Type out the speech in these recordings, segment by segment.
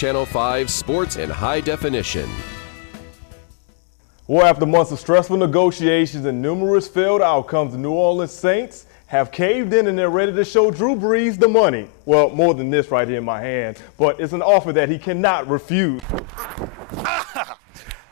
Channel 5 Sports in High Definition. Well, after months of stressful negotiations and numerous failed outcomes, the New Orleans Saints have caved in and they're ready to show Drew Brees the money. Well, more than this right here in my hand, but it's an offer that he cannot refuse.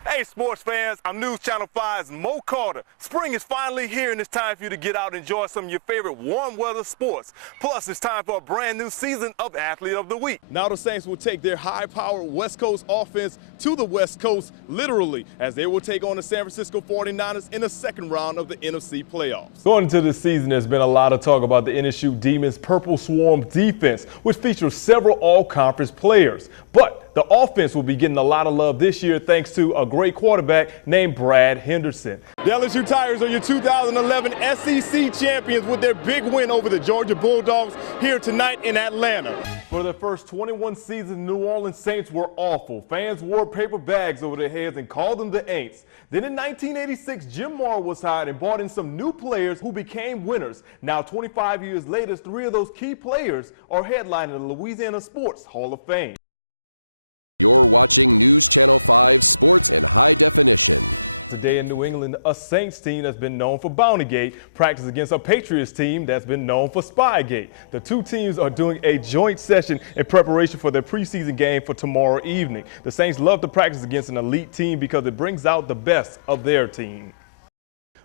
Hey, sports fans, I'm News Channel 5's Mo Carter. Spring is finally here, and it's time for you to get out and enjoy some of your favorite warm weather sports. Plus, it's time for a brand new season of Athlete of the Week. Now the Saints will take their high-powered West Coast offense to the West Coast, literally, as they will take on the San Francisco 49ers in the second round of the NFC playoffs. Going into this season, there's been a lot of talk about the NSU Demons' Purple Swarm defense, which features several all-conference players. But the offense will be getting a lot of love this year thanks to a great quarterback named Brad Henderson. The LSU Tigers are your 2011 SEC champions with their big win over the Georgia Bulldogs here tonight in Atlanta. For their first 21 seasons, New Orleans Saints were awful. Fans wore paper bags over their heads and called them the Aints. Then in 1986, Jim Mora was hired and brought in some new players who became winners. Now, 25 years later, 3 of those key players are headlining the Louisiana Sports Hall of Fame. Today in New England, a Saints team that's been known for Bountygate practiced against a Patriots team that's been known for Spygate. The two teams are doing a joint session in preparation for their preseason game for tomorrow evening. The Saints love to practice against an elite team because it brings out the best of their team.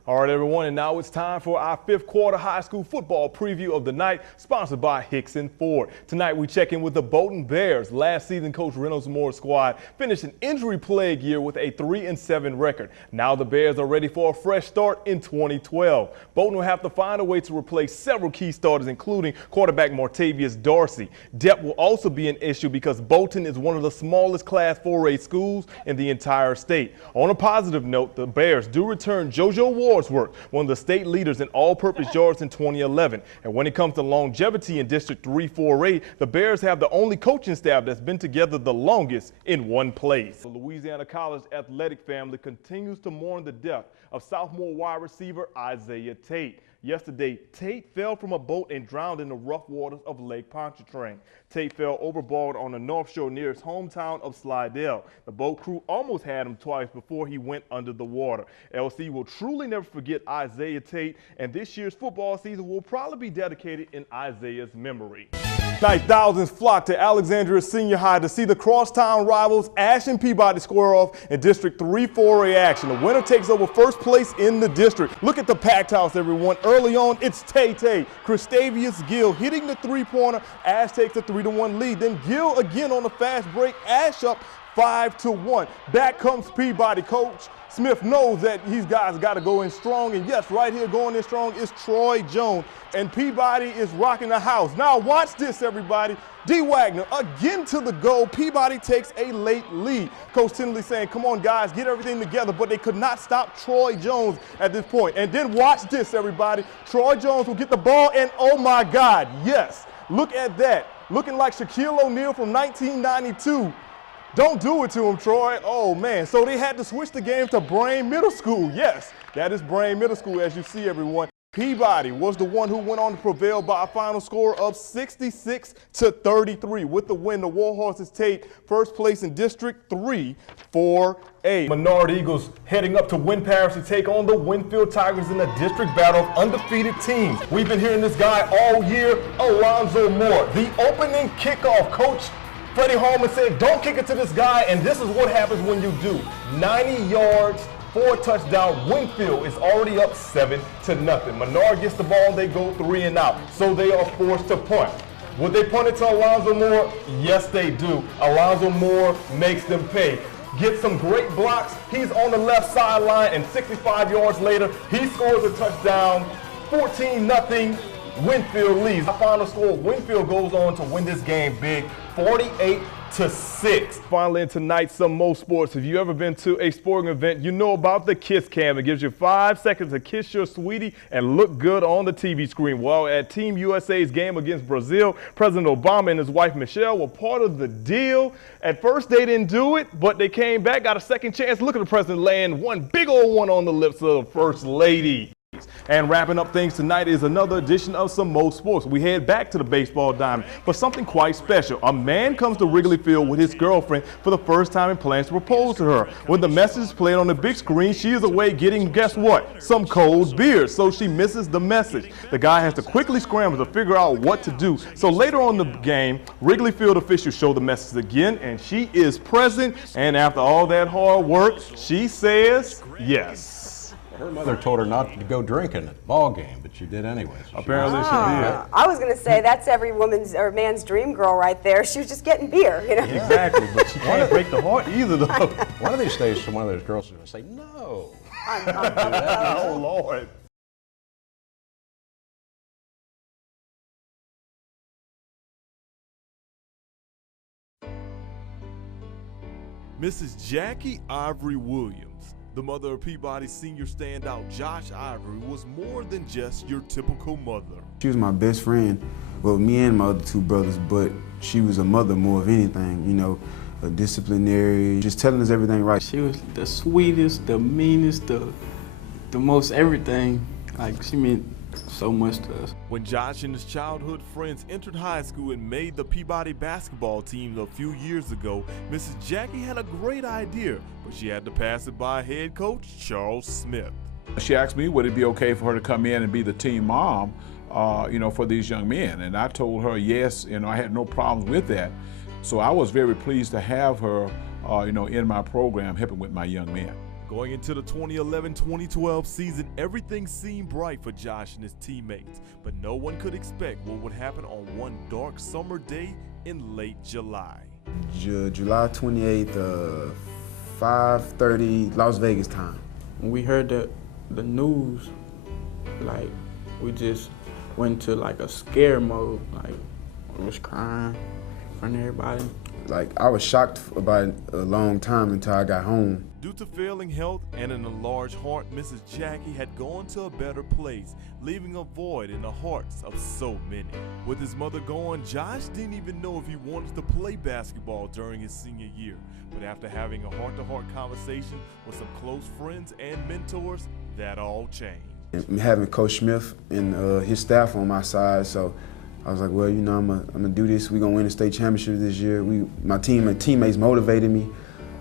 All right, everyone, and now it's time for our 5th quarter high school football preview of the night, sponsored by Hickson Ford. Tonight, we check in with the Bolton Bears. Last season, Coach Reynolds Moore's squad finished an injury-plagued year with a 3-7 record. Now the Bears are ready for a fresh start in 2012. Bolton will have to find a way to replace several key starters, including quarterback Martavius Darcy. Depth will also be an issue because Bolton is one of the smallest Class 4A schools in the entire state. On a positive note, the Bears do return JoJo Ward, one of the state leaders in all-purpose yards in 2011. And when it comes to longevity in District 3-4A, the Bears have the only coaching staff that's been together the longest in one place. The Louisiana College athletic family continues to mourn the death of sophomore wide receiver Isaiah Tate. Yesterday, Tate fell from a boat and drowned in the rough waters of Lake Pontchartrain. Tate fell overboard on the North Shore near his hometown of Slidell. The boat crew almost had him twice before he went under the water. LC will truly never forget Isaiah Tate, and this year's football season will probably be dedicated in Isaiah's memory. Tonight, thousands flocked to Alexandria Senior High to see the crosstown rivals Ash and Peabody square off in District 3-4A action. The winner takes over first place in the district. Look at the packed house, everyone. Early on, it's Tay-Tay. Christavius Gill hitting the three-pointer. Ash takes a 3-1 lead. Then Gill again on the fast break. Ash up 5-1. Back comes Peabody. Coach Smith knows that these guys got to go in strong. And yes, right here going in strong is Troy Jones. And Peabody is rocking the house. Now watch this, everybody. D. Wagner again to the goal. Peabody takes a late lead. Coach Tinley saying, come on, guys, get everything together. But they could not stop Troy Jones at this point. And then watch this, everybody. Troy Jones will get the ball, and oh, my God, yes. Look at that. Looking like Shaquille O'Neal from 1992. Don't do it to him, Troy. Oh, man. So they had to switch the game to Brain Middle School. Yes, that is Brain Middle School, as you see, everyone. Peabody was the one who went on to prevail by a final score of 66-33. With the win, the Warhorses take first place in District 3-4A. Menard Eagles heading up to Wynn Parish to take on the Winfield Tigers in a district battle of undefeated teams. We've been hearing this guy all year, Alonzo Moore. The opening kickoff, Coach Freddie Hallman said, don't kick it to this guy, and this is what happens when you do. 90 yards, 4 touchdowns. Winfield is already up 7-0. Menard gets the ball, and they go 3 and out, so they are forced to punt. Would they punt it to Alonzo Moore? Yes, they do. Alonzo Moore makes them pay. Gets some great blocks. He's on the left sideline, and 65 yards later, he scores a touchdown. 14-0. Winfield leads. The final score, Winfield goes on to win this game big, 48-6. Finally, in tonight, some more sports. If you've ever been to a sporting event, you know about the Kiss Cam. It gives you 5 seconds to kiss your sweetie and look good on the TV screen. Well, at Team USA's game against Brazil, President Obama and his wife Michelle were part of the deal. At first, they didn't do it, but they came back, got a second chance. Look at the president laying one big old one on the lips of the First Lady. And wrapping up things tonight is another edition of Some Mo Sports. We head back to the baseball diamond for something quite special. A man comes to Wrigley Field with his girlfriend for the first time and plans to propose to her. When the message is played on the big screen, she is away getting, guess what? Some cold beer, so she misses the message. The guy has to quickly scramble to figure out what to do. So later on in the game, Wrigley Field officials show the message again, and she is present. And after all that hard work, she says yes. Her mother told her not to go drinking at the ball game, but she did anyway. So Apparently she did. I was going to say that's every woman's or man's dream girl right there. She was just getting beer, you know. Exactly, but she can't break the heart either, though. one of these days, one of those girls is going to say, no. Oh, Lord. Mrs. Jackie Ivory Williams, the mother of Peabody Senior standout Josh Ivory, was more than just your typical mother. She was my best friend, well, me and my other two brothers, but she was a mother more of anything, you know, a disciplinary, just telling us everything right. She was the sweetest, the meanest, the most everything. Like, she meant so much to us. When Josh and his childhood friends entered high school and made the Peabody basketball team a few years ago, Mrs. Jackie had a great idea, but she had to pass it by head coach Charles Smith. She asked me would it be okay for her to come in and be the team mom, you know, for these young men. And I told her yes, you know, I had no problems with that. So I was very pleased to have her, you know, in my program helping with my young men. Going into the 2011-2012 season, everything seemed bright for Josh and his teammates, but no one could expect what would happen on one dark summer day in late July. July 28th, 5:30 Las Vegas time. When we heard the news, like, we just went to like a scare mode. Like, I was crying in front of everybody. Like, I was shocked about a long time until I got home. Due to failing health and an enlarged heart, Mrs. Jackie had gone to a better place, leaving a void in the hearts of so many. With his mother gone, Josh didn't even know if he wanted to play basketball during his senior year. But after having a heart-to-heart conversation with some close friends and mentors, that all changed. And having Coach Smith and his staff on my side, so I was like, well, you know, I'm gonna do this. We're gonna win the state championship this year. My teammates motivated me.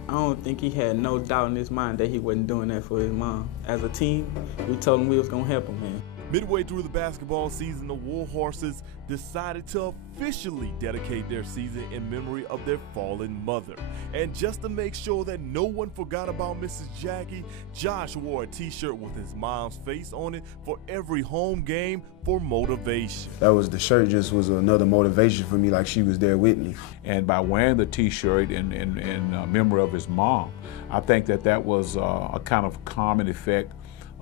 I don't think he had no doubt in his mind that he wasn't doing that for his mom. As a team, we told him we was gonna help him, man. Midway through the basketball season, the War Horses decided to officially dedicate their season in memory of their fallen mother. And just to make sure that no one forgot about Mrs. Jackie, Josh wore a t-shirt with his mom's face on it for every home game for motivation. The shirt just was another motivation for me, like she was there with me. And by wearing the t-shirt in memory of his mom, I think that was a kind of calming effect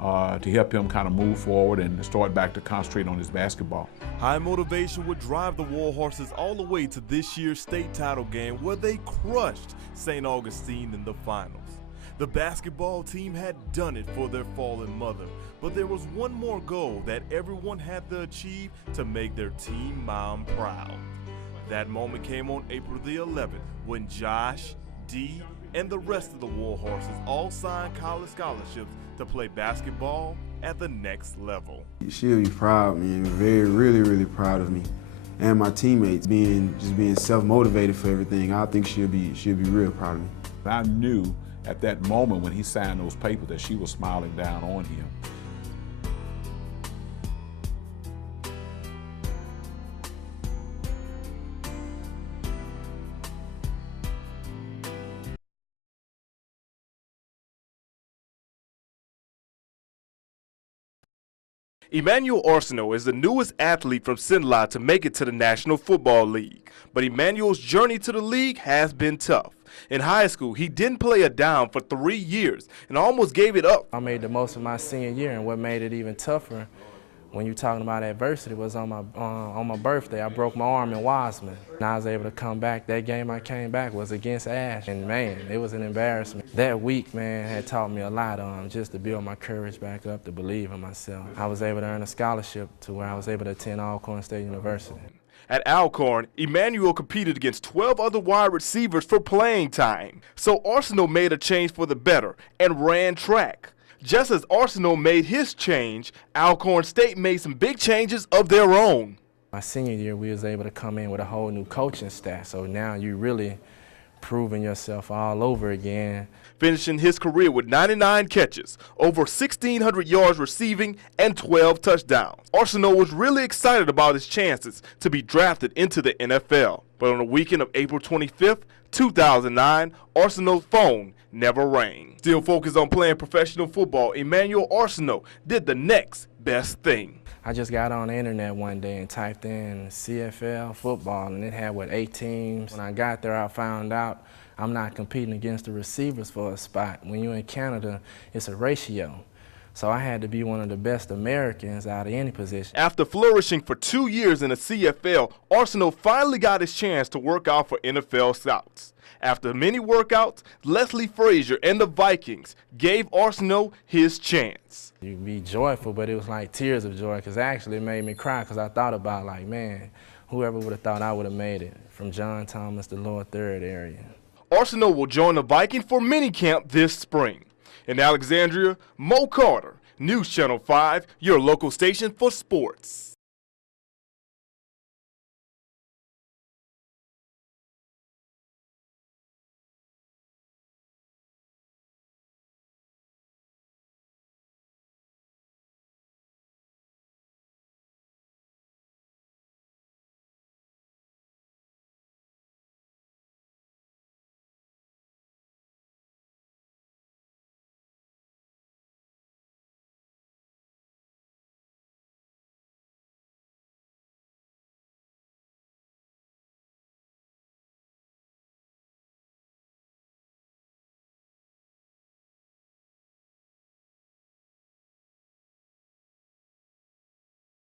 to help him kind of move forward and start back to concentrate on his basketball. High motivation would drive the War Horses all the way to this year's state title game where they crushed St. Augustine in the finals. The basketball team had done it for their fallen mother, but there was one more goal that everyone had to achieve to make their team mom proud. That moment came on April the 11th when Josh, Dee, and the rest of the War Horses all signed college scholarships to play basketball at the next level. She'll be proud, man, really, really proud of me. And my teammates just being self-motivated for everything. I think she'll be real proud of me. I knew at that moment when he signed those papers that she was smiling down on him. Emmanuel Arsenault is the newest athlete from Cenla to make it to the National Football League. But Emmanuel's journey to the league has been tough. In high school, he didn't play a down for 3 years and almost gave it up. I made the most of my senior year, and what made it even tougher when you're talking about adversity was on my birthday. I broke my arm in Wiseman, and I was able to come back. That game I came back was against Ash, and man, it was an embarrassment. That week, man, had taught me a lot just to build my courage back up, to believe in myself. I was able to earn a scholarship to where I was able to attend Alcorn State University. At Alcorn, Emmanuel competed against 12 other wide receivers for playing time. So Arsenault made a change for the better and ran track. Just as Arsenal made his change, Alcorn State made some big changes of their own. My senior year, we was able to come in with a whole new coaching staff, so now you really proving yourself all over again. Finishing his career with 99 catches, over 1,600 yards receiving, and 12 touchdowns. Arsenal was really excited about his chances to be drafted into the NFL. But on the weekend of April 25th, 2009, Arsenal's phone never rang. Still focused on playing professional football, Emmanuel Arceneaux did the next best thing. I just got on the internet one day and typed in CFL football, and it had, 8 teams. When I got there, I found out I'm not competing against the receivers for a spot. When you're in Canada, it's a ratio. So I had to be one of the best Americans out of any position. After flourishing for 2 years in the CFL, Arceneaux finally got his chance to work out for NFL scouts. After many workouts, Leslie Frazier and the Vikings gave Arceneaux his chance. You'd be joyful, but it was like tears of joy, because actually it made me cry, because I thought about, like, man, whoever would have thought I would have made it from John Thomas to Lower Third area. Arceneaux will join the Vikings for minicamp this spring. In Alexandria, Mo Carter, News Channel 5, your local station for sports.